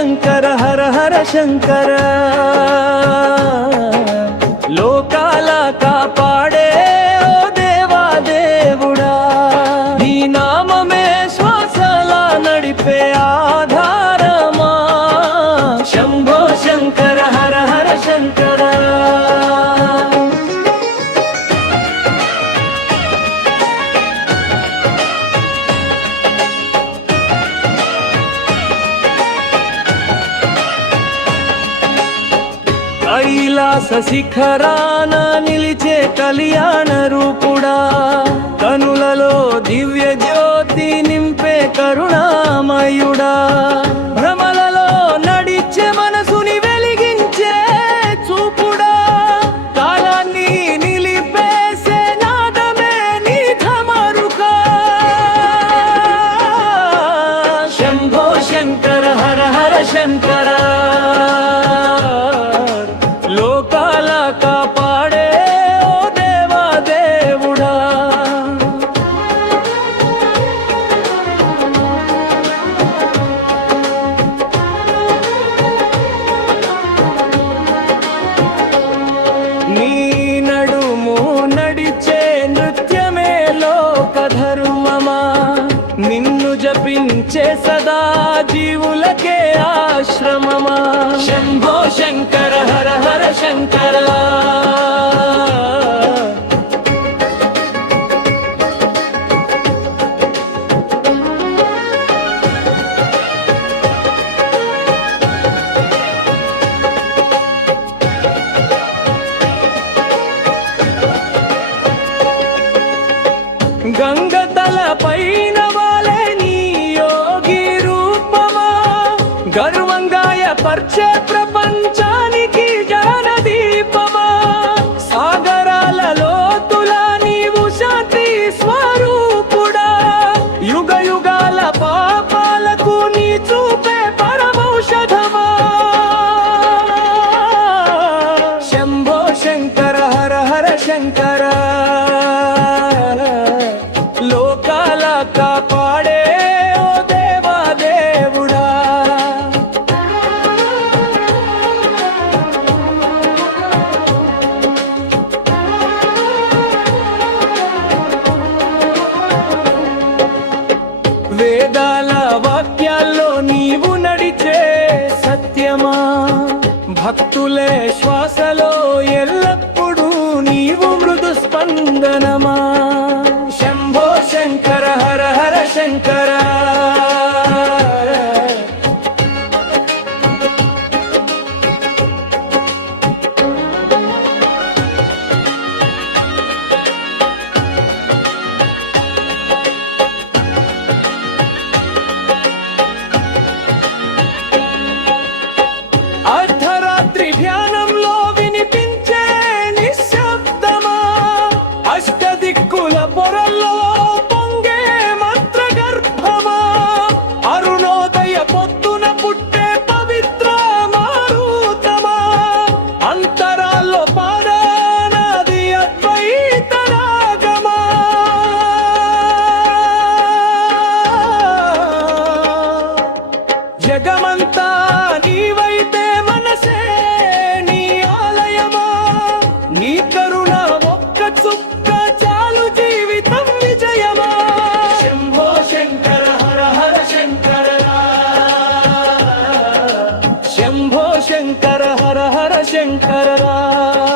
शंकर हर हर शंकर। लोकाला का पाड़े కైలాస శిఖరాన నిలిచే కళ్యాణ రూపుడా. కనులలో దివ్య జ్యోతి నింపే కరుణామయుడా. భ్రమలలో నడిచే మనసుని వెలిగించే చూపుడా. కాలాన్ని నిలిపేసే నాదమే నీ ధమరుకా శంభో శంకర హర హర శంకర. ధర్మమా నిన్ను జపించే సదా జీవులకే ఆశ్రమమా. శంభో శంకర హర హర శంకర. గంగతల పైన వాలే నీ యోగి రూపమా? గర్వంగాయ పర్చే ప్రపంచానికి జాన దీపమా సాగరాల లోతుల నీవు శాంతి స్వరూపుడా? యుగ యుగాల పాపాలకు నీ చూపే పరమౌషధమా? శంభో శంకర హర హర శంకర. భక్తులే శ్వాసలో ఎల్లప్పుడూ నీవు మృదు స్పందనమా? శంభో శంకర హర హర శంకర శంకరరా.